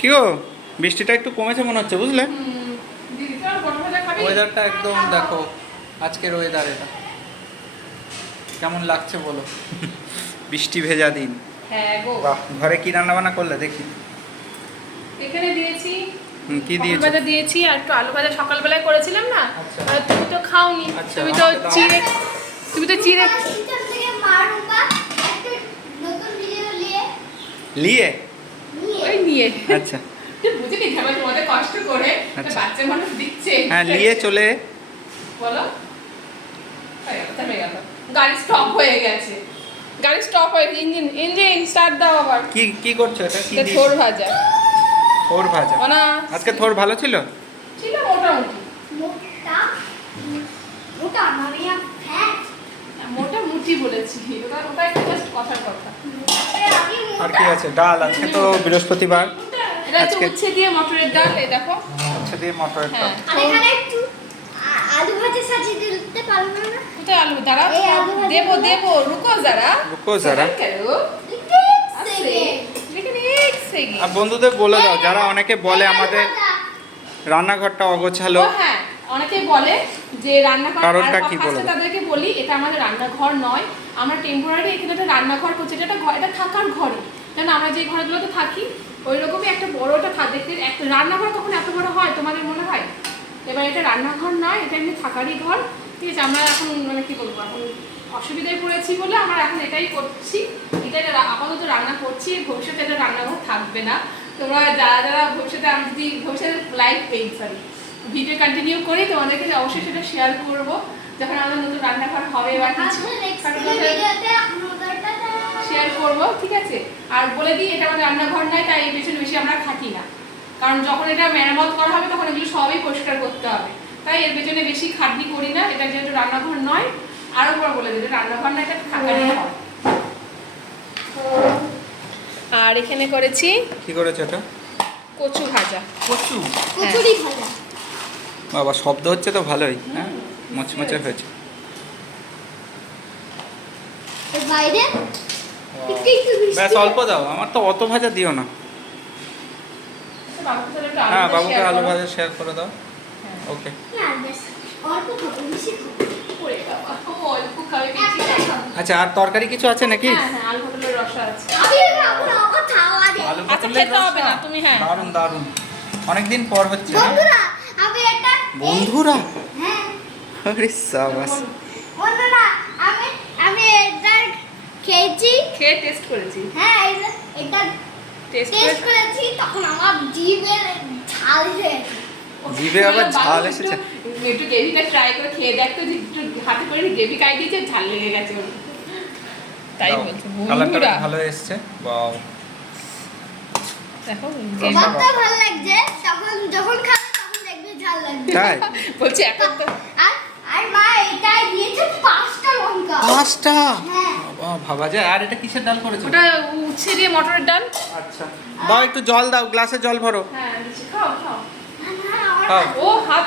কি গো? বৃষ্টিটা একটু কমেছে মনে হচ্ছে বুঝলে? ওয়েদারটা একদম দেখো আজকের ওয়েদার এটা। কেমন লাগছে বলো? বৃষ্টি ভেজা দিন। হ্যাঁ বাহ ঘরে কি রান্না বান্না করলে? দেখি। এখানে দিয়েছি কি দিয়েছ? ভাজা দিয়েছি আর একটু আলু ভাজা। সকালবেলায় করেছিলাম না? আচ্ছা। আর তুমি তো খাওনি। আচ্ছা, তুমি তো চিড়ে তুমি তো চিড়ে সিস্টেম থেকে মারুঙ্গা একটা নতুন ভিডিও নিয়ে লিয়ে নিয়ে। আচ্ছা। বুঝিনি ঝামেলা তোমাদের কষ্ট করে আচ্ছা। বাচ্চা মানুষ দিচ্ছে। হ্যাঁ লিয়ে চলে। বলো। থেমে গেল। গাড়ি স্টপ হয়ে গেছে। গাড়ি স্টপ হয়ে গেছে। ইঞ্জিন ইঞ্জিন স্টার্ট দাও আবার। কি কি করছ এটা? কি থোর ভাজা। থোর ভাজা। ওনা আজকে থোর ভালো ছিল? ছিল মোটামুটি। মোটা? মোটা মারিয়া ফ্যাট বলেছি। ওটা একটা জাস্ট কথার কথা। আর কি আছে? ডাল আজকে তো বৃহস্পতিবার। আজকে উচ্ছে দিয়ে মটরের ডাল এই দেখো। উচ্ছে দিয়ে মটরের হ্যাঁ। ডাল। এখানে একটু আলু ভাজা সাজিয়ে দিতে পারব না? কোথায় আলু দাঁড়া দেবো দেবো। রুকো যারা। রুকো যারা। আর বন্ধুদের বলে দাও যারা অনেকে বলে আমাদের রান্নাঘরটা অগোছালো। হ্যাঁ। অনেকে বলে যে রান্নাঘর তাদেরকে বলি এটা আমাদের রান্নাঘর নয়। আমরা টেম্পোরারি এখানে একটা রান্নাঘর করছি এটা একটা ঘর এটা থাকার ঘরই। কেন? আমরা যে ঘরগুলোতে থাকি ওই রকমই একটা বড়টা থাক দেখতে একটা রান্নাঘর কখন এত বড় হয় তোমাদের মনে হয়? এবার এটা রান্নাঘর নয় এটা এমনি থাকারই ঘর। ঠিক আছে আমরা এখন মানে কি বলব এখন অসুবিধায় পড়েছি বলে আমরা এখন এটাই করছি। এটা আপাতত রান্না করছি ভবিষ্যতে এটা রান্নাঘর থাকবে না। তোমরা যারা যারা ভবিষ্যতে আমি যদি ভবিষ্যতে লাইফ পেই সরি ভিডিও কন্টিনিউ করি তোমাদেরকে অবশ্যই সেটা শেয়ার করব। যখন আমাদের নতুন রান্নাঘর হবে বা কিছু শেয়ার করব ঠিক আছে? আর বলে দিই এটা আমাদের রান্নাঘর নয় তাই এর পেছনে বেশি আমরা থাকি না। কারণ যখন এটা মেরামত করা হবে তখন এগুলো সবই পরিষ্কার করতে হবে। তাই এর পেছনে বেশি খাটনি করি না এটা যেহেতু রান্নাঘর নয় আরও পর বলে দিই রান্নাঘর না এটা থাকারই ঘর আর এখানে করেছি কি করেছ এটা? কচু ভাজা। কচু? কচুরি ভাজা। বাবা শব্দ হচ্ছে তো ভালোই হ্যাঁ? মচমচে হয়েছে। ব্যাস অল্প দাও আমার তো অত ভাজা দিও না। হ্যাঁ বাবুকে আলু ভাজা শেয়ার করে দাও। হ্যাঁ। ওকে। খাব আচ্ছা আর তরকারি কিছু আছে নাকি? হ্যাঁ হ্যাঁ আলু পটলের রসা আছে। আমি খাব না আমার খাওয়া দে। আলু আচ্ছা, পটলের খেতে হবে না, তুমি হ্যাঁ। দারুণ দারুণ। অনেকদিন পর হচ্ছে। হ্যাঁ? বন্ধুরা? আমি এটা বন্ধুরা আরে সাবাস। বন্ধুরা আমি আমি এটা খেয়েছি। খেয়ে টেস্ট করেছি। হ্যাঁ এটা এটা টেস্ট টেস্ট করেছি তখন আমার জিভের ঝাল হয়েছে জিভে আবার ঝাল এসেছে। একটু গ্রেভিটা ট্রাই করে খেয়ে দেখতো যে একটু হাতে করে গ্রেভি খাই দিয়েছে ঝাল লেগে গেছে তাই বলছে বন্ধুরা। ভালো এসছে। বাও দেখো ভালো লাগছে তখন যখন খাবে তখন দেখবে ঝাল লাগবে তাই? বলছে এখন তো আর মা এটা দিয়েছে পাঁচটা লঙ্কা। পাঁচটা? হ্যাঁ। বাবা, ভাবা যায়। আর এটা কিসের ডাল করেছ? ওটা উচ্ছে দিয়ে মটরের ডাল। আচ্ছা। দাও একটু জল দাও গ্লাসে জল ভরো। হ্যাঁ খাও খাও। ও হাত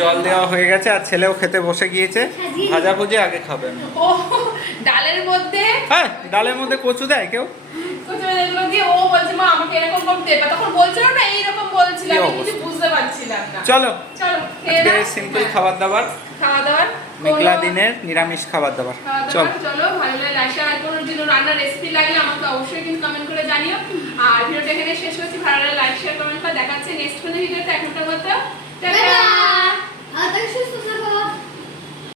জল দেওয়া হয়ে গেছে আর ছেলেও খেতে বসে গিয়েছে। সাজিয়ে ভাজা ভুজি আগে খাবেন ও ডালের মধ্যে? হ্যাঁ ডালের মধ্যে কচু দেয় কেউ? কচুরিগুলো দিয়ে ও বলছে মা আমাকে এরকম কম দেবে তখন বলছিল না এইরকম বলছিলাম কিছু বুঝতে পারছিলাম না। চলো আজকে সিম্পল খাবার দাবার খাওয়া দাবার মেঘলা দিনের নিরামিষ খাবার দাবার। চলো। চলো ভালো লাগে আশা আর কোনো দিনও রান্নার রেসিপি লাগলে আমাকে অবশ্যই কিন্তু কমেন্ট করে জানিও। আর ভিডিওটা এখানে শেষ করছি ভালো লাগে লাইক শেয়ার কমেন্ট করে দেখাচ্ছে নেক্সট কোনো ভিডিওতে। এখনকার মতো টাটা। সুস্থ